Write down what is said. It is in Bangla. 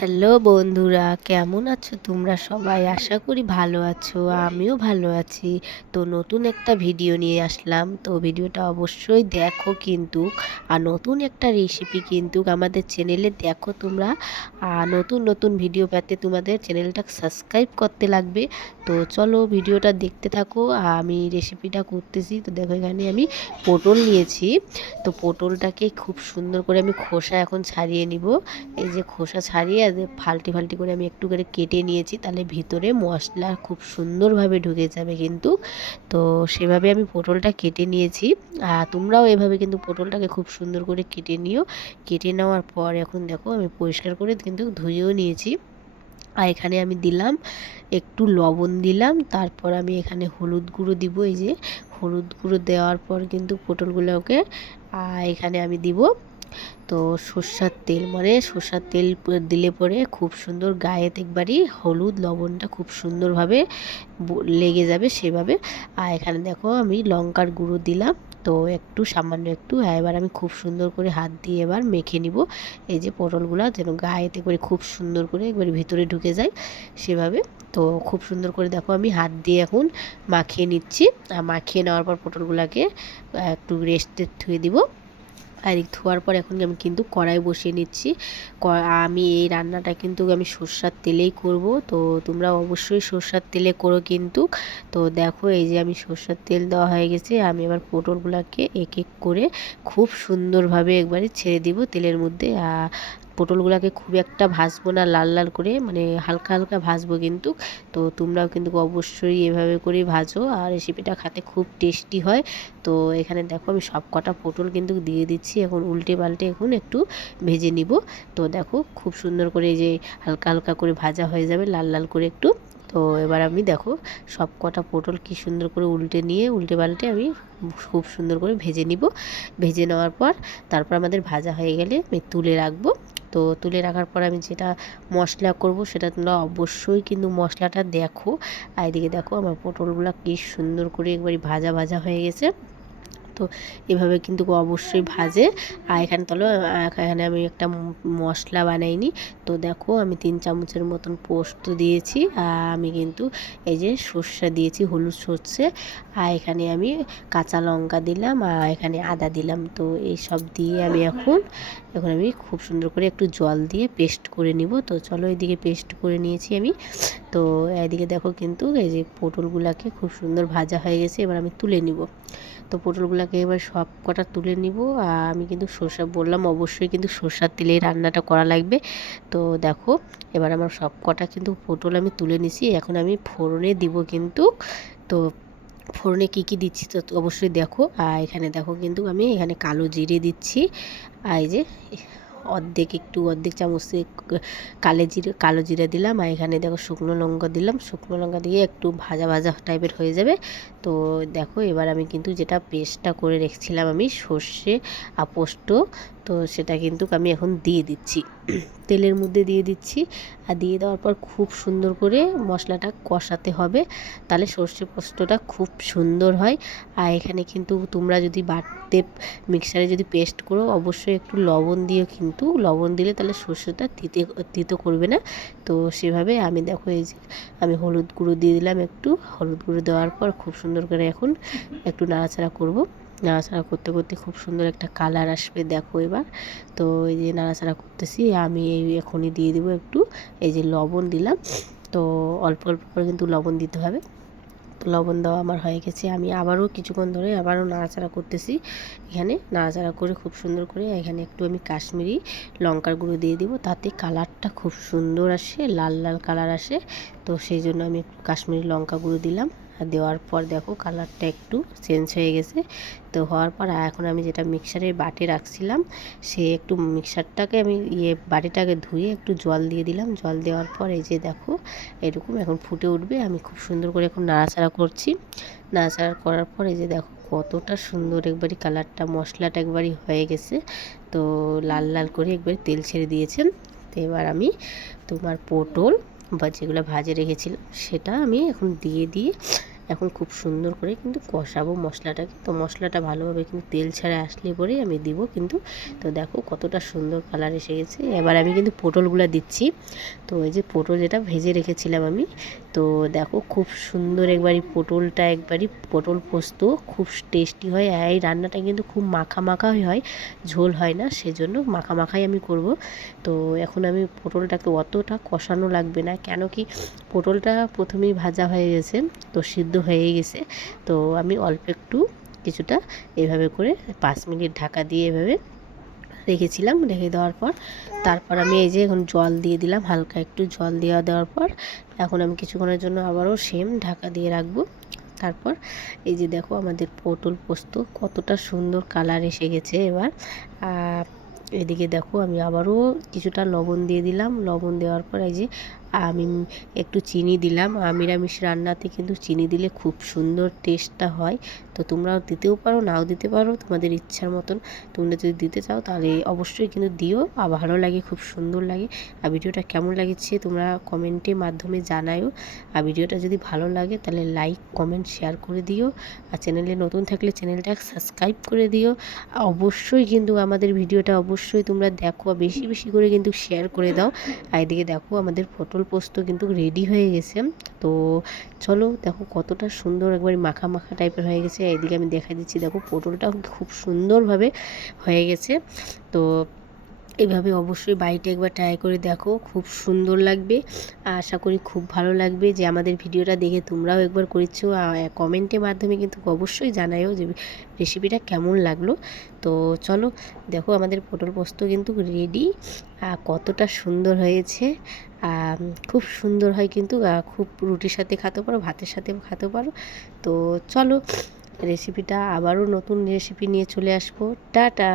হ্যালো বন্ধুরা, কেমন আছো তোমরা সবাই? আশা করি ভালো আছো, আমিও ভালো আছি। তো নতুন একটা ভিডিও নিয়ে আসলাম, তো ভিডিওটা অবশ্যই দেখো কিন্তু। আর নতুন একটা রেসিপি কিন্তু আমাদের চ্যানেলে দেখো তোমরা। আর নতুন নতুন ভিডিও পেতে তোমাদের চ্যানেলটা সাবস্ক্রাইব করতে লাগবে। তো চলো ভিডিওটা দেখতে থাকো। আমি রেসিপিটা করতেছি। তো দেখো এখানে আমি পটল নিয়েছি। তো পটলটাকে খুব সুন্দর করে আমি খোসা এখন ছাড়িয়ে নিব। এই যে খোসা ছাড়িয়ে ফাল্টি ফাল্টি করে আমি একটু করে কেটে নিয়েছি, তাহলে ভিতরে মশলা খুব সুন্দরভাবে ঢুকে যাবে কিন্তু। তো সেভাবে আমি পটলটা কেটে নিয়েছি। আর তোমরাও এভাবে কিন্তু পটলটাকে খুব সুন্দর করে কেটে নিও। কেটে নেওয়ার পর এখন দেখো আমি পরিষ্কার করে কিন্তু ধুয়েও নিয়েছি। আর এখানে আমি দিলাম একটু লবণ দিলাম, তারপর আমি এখানে হলুদ গুঁড়ো দিব। এই যে হলুদ গুঁড়ো দেওয়ার পর কিন্তু পটলগুলোকে এখানে আমি দিব তো সর্ষার তেল, মানে সর্ষার তেল দিলে পরে খুব সুন্দর গায়ে একবারই হলুদ লবণটা খুব সুন্দরভাবে লেগে যাবে সেভাবে। আর এখানে দেখো আমি লঙ্কার গুঁড়ো দিলাম, তো একটু সামান্য একটু। এবার আমি খুব সুন্দর করে হাত দিয়ে এবার মেখে নিব। এই যে পটলগুলো যেন গায়েতে করে খুব সুন্দর করে একবারে ভিতরে ঢুকে যায় সেভাবে। তো খুব সুন্দর করে দেখো আমি হাত দিয়ে এখন মাখিয়ে নিচ্ছি। আর মাখিয়ে নেওয়ার পর পটলগুলোকে একটু রেস্টে ধুয়ে দিব। আর ধোয়ার পর এখন আমি কিন্তু কড়াই বসিয়ে নিচ্ছি। আমি এই রান্নাটা কিন্তু আমি সর্ষার তেলেই করব। তো তোমরা অবশ্যই সর্ষার তেলে করো কিন্তু। তো দেখো এই যে আমি সর্ষার তেল দেওয়া হয়ে গেছে। আমি এবার পটলগুলোকে এক এক করে খুব সুন্দরভাবে একবারে ছেড়ে দিব তেলের মধ্যে। পটলগুলোকে খুব একটা ভাজবো না লাল লাল করে, মানে হালকা হালকা ভাজবো কিন্তু। তো তোমরাও কিন্তু অবশ্যই এভাবে করেই ভাজো, আর রেসিপিটা খেতে খুব টেস্টি হয়। তো এখানে দেখো আমি সব কটা পটল কিন্তু দিয়ে দিচ্ছি। এখন উল্টে পাল্টে এখন একটু ভেজে নিব। তো দেখো খুব সুন্দর করে এই যে হালকা হালকা করে ভাজা হয়ে যাবে লাল লাল করে একটু। তো এবার আমি দেখো সব কটা পটল কি সুন্দর করে উল্টে পাল্টে আমি খুব সুন্দর করে ভেজে নিব। ভেজে নেওয়ার পর তারপর আমাদের ভাজা হয়ে গেলে আমি তুলে রাখবো। তো তুলে রাখার পর আমি যেটা মশলা করব সেটা তোমরা অবশ্যই কিন্তু মশলাটা দেখো। আর এদিকে দেখো আমার পটলগুলো কি সুন্দর করে একবারে ভাজা ভাজা হয়ে গেছে। তো এভাবে কিন্তু অবশ্যই ভাজে। আর এখানে এখানে আমি একটা মশলা বানাইনি। তো দেখো আমি 3 চামচের মতন পোস্ত দিয়েছি। আর আমি কিন্তু এই যে সর্ষে দিয়েছি, হলুদ সর্ষে। আর এখানে আমি কাঁচা লঙ্কা দিলাম, আর এখানে আদা দিলাম। তো এই সব দিয়ে আমি এখন আমি খুব সুন্দর করে একটু জল দিয়ে পেস্ট করে নিব। তো চলো এদিকে পেস্ট করে নিয়েছি আমি। তো এদিকে দেখো কিন্তু এই যে পটলগুলোকে খুব সুন্দর ভাজা হয়ে গেছে। এবার আমি তুলে নিব। তো পটলগুলোকে এবার সব কটা তুলে নিব। আর আমি কিন্তু সর্ষে বললাম অবশ্যই কিন্তু সর্ষার তেলেই রান্নাটা করা লাগবে। তো দেখো এবার আমার সব কটা কিন্তু পটল আমি তুলে নিছি। এখন আমি ফোড়নে দিব কিন্তু। তো ফোড়নে কী কী দিচ্ছি তো অবশ্যই দেখো। আর এখানে দেখো কিন্তু আমি এখানে কালো জিরে দিচ্ছি। আর এই যে অর্ধেক চামচ কালো জিরে দিলাম। আর এখানে দেখো শুকনো লঙ্কা দিলাম। শুকনো লঙ্কা দিয়ে একটু ভাজা ভাজা টাইপের হয়ে যাবে। তো দেখো এবার আমি কিন্তু যেটা পেস্টটা করে রেখেছিলাম আমি সর্ষে আর পোস্ত, তো সেটা কিন্তু আমি এখন দিয়ে দিচ্ছি তেলের মধ্যে দিয়ে দিচ্ছি। আর দিয়ে দেওয়ার পর খুব সুন্দর করে মশলাটা কষাতে হবে, তাহলে সর্ষে পোস্তটা খুব সুন্দর হয়। আর এখানে কিন্তু তোমরা যদি বাটতে মিক্সারে যদি পেস্ট করো অবশ্যই একটু লবণ দিও, কিন্তু লবণ দিলে তাহলে সর্ষেটা তিতো করবে না। তো সেভাবে আমি দেখো এই যে আমি হলুদ গুঁড়ো দিয়ে দিলাম একটু। হলুদ গুঁড়ো দেওয়ার পর খুব সুন্দর করে এখন একটু নাড়াচাড়া করব। নাড়াচাড়া করতে করতে খুব সুন্দর একটা কালার আসবে দেখো এবার। তো এই যে নাড়াচাড়া করতেছি আমি এখনই দিয়ে দেবো একটু এই যে লবণ দিলাম। তো অল্প অল্প করে কিন্তু লবণ দিতে হবে। তো লবণ দেওয়া আমার হয়ে গেছে। আমি আবারও কিছুক্ষণ ধরে আবারও নাড়াচাড়া করতেছি। এখানে নাড়াচাড়া করে খুব সুন্দর করে এখানে একটু আমি কাশ্মীরি লঙ্কার গুঁড়ো দিয়ে দিব, তাতে কালারটা খুব সুন্দর আসে, লাল লাল কালার আসে। তো সেই জন্য আমি একটু কাশ্মীরি লঙ্কা গুঁড়ো দিলাম। আর দেওয়ার পর দেখো কালারটা একটু চেঞ্জ হয়ে গেছে। তো হওয়ার পর এখন আমি যেটা মিক্সারে বাটে রাখছিলাম সে একটু মিক্সারটাকে আমি বাটিটাকে ধুয়ে একটু জল দিয়ে দিলাম। জল দেওয়ার পর এই যে দেখো এরকম এখন ফুটে উঠবে। আমি খুব সুন্দর করে এখন নাড়াচাড়া করছি। নাড়াচাড়া করার পর এই যে দেখো কতটা সুন্দর একবারই কালারটা, মশলাটা একবারই হয়ে গেছে। তো লাল লাল করে একবার তেল ছেড়ে দিয়েছেন। তো এবার আমি তোমার পটল বা যেগুলো ভাজে রেখেছিলাম সেটা আমি এখন দিয়ে এখন খুব সুন্দর করে কিন্তু কষাবো মশলাটাকে। তো মশলাটা ভালোভাবে কিন্তু তেল ছাড়া আসলে পরেই আমি দিব কিন্তু। তো দেখো কতটা সুন্দর কালার এসে গেছে। এবার আমি কিন্তু পটলগুলো দিচ্ছি। তো এই যে পটল যেটা ভেজে রেখেছিলাম আমি, তো দেখো খুব সুন্দর একবারই পটলটা, একবারই পটল পোস্ত খুব টেস্টি হয়। এই রান্নাটা কিন্তু খুব মাখা মাখাই হয়, ঝোল হয় না, সেজন্য মাখা মাখাই আমি করব। তো এখন আমি পটলটাকে অতটা কষানো লাগবে না, কেন কি পটলটা প্রথমেই ভাজা হয়ে গেছে, তো সিদ্ধ হয়ে গেছে। তো আমি অল্প একটু কিছুটা এভাবে করে 5 মিনিট ঢাকা দিয়ে এভাবে রেখেছিলাম। রেখে দেওয়ার পর তারপর আমি এই যে এখন জল দিয়ে দিলাম, হালকা একটু জল দেওয়ার পর এখন আমি কিছুক্ষণের জন্য আবারও সেম ঢাকা দিয়ে রাখবো। তারপর এই যে দেখো আমাদের পটল পোস্ত কতটা সুন্দর কালার এসে গেছে। এবার এদিকে দেখো আমি আবারও কিছুটা লবণ দিয়ে দিলাম। লবণ দেওয়ার পর এই যে আমি একটু চিনি দিলাম। নিরামিষ রান্নাতে কিন্তু চিনি দিলে খুব সুন্দর টেস্টটা হয়। তো তোমরাও দিতেও পারো, নাও দিতে পারো, তোমাদের ইচ্ছার মতন। তোমরা যদি দিতে চাও তাহলে অবশ্যই কিন্তু দিও, আর ভালো লাগে, খুব সুন্দর লাগে। আর ভিডিওটা কেমন লাগছে তোমরা কমেন্টের মাধ্যমে জানাও। আর ভিডিওটা যদি ভালো লাগে তাহলে লাইক কমেন্ট শেয়ার করে দিও। আর চ্যানেলে নতুন থাকলে চ্যানেলটা সাবস্ক্রাইব করে দিও। অবশ্যই কিন্তু আমাদের ভিডিওটা অবশ্যই তোমরা দেখো, বেশি বেশি করে কিন্তু শেয়ার করে দাও। আর এদিকে দেখো আমাদের পটল পোস্ত কিন্তু রেডি হয়ে গেছে। তো চলো দেখো কতটা সুন্দর একবার মাখা মাখা টাইপের হয়ে গেছে। এদিকে আমি দেখা দিচ্ছি, দেখো পটলটা খুব সুন্দরভাবে হয়ে গেছে। তো এভাবে অবশ্যই বাড়িতে একবার ট্রাই করে দেখো, খুব সুন্দর লাগবে। আশা করি খুব ভালো লাগবে। যে আমাদের ভিডিওটা দেখে তোমরাও একবার করেছো, কমেন্টের মাধ্যমে কিন্তু অবশ্যই জানাও যে রেসিপিটা কেমন লাগলো। তো চলো দেখো আমাদের পটল পোস্ত কিন্তু রেডি। কতটা সুন্দর হয়েছে, খুব সুন্দর হয় কিন্তু। খুব রুটির সাথে খেতে পারো, ভাতের সাথে খেতে পারো। তো চলো রেসিপিটা আবারও নতুন রেসিপি নিয়ে চলে আসবো। টাটা।